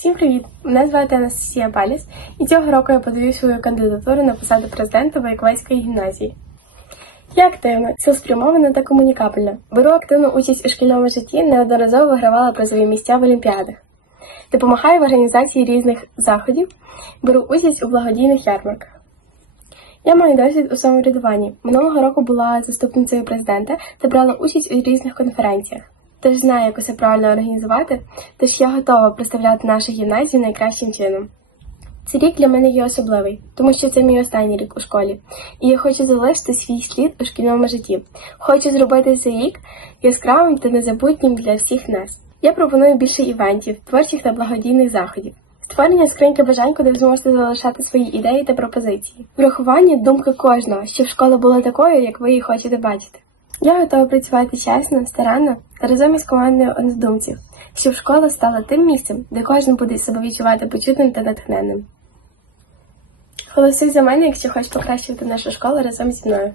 Всім привіт! Мене звати Анастасія Паліс, і цього року я подаю свою кандидатуру на посаду президента Вайквайської гімназії. Я активна, цілеспрямована та комунікабельна. Беру активну участь у шкільному житті, неодноразово вигравала призові місця в олімпіадах. Допомагаю в організації різних заходів, беру участь у благодійних ярмарках. Я маю досвід у самоврядуванні. Минулого року була заступницею президента та брала участь у різних конференціях. Тож знаю, як усе правильно організувати, тож я готова представляти нашу гімназію найкращим чином. Цей рік для мене є особливий, тому що це мій останній рік у школі, і я хочу залишити свій слід у шкільному житті. Хочу зробити цей рік яскравим та незабутнім для всіх нас. Я пропоную більше івентів, творчих та благодійних заходів. Створення скриньки бажань, куди ви зможете залишати свої ідеї та пропозиції. Врахування думки кожного, щоб школа була такою, як ви її хочете бачити. Я готова працювати чесно, старанно та разом із командою однодумців, щоб школа стала тим місцем, де кожен буде себе відчувати почутним та натхненним. Голосуй за мене, якщо хочеш покращувати нашу школу разом зі мною.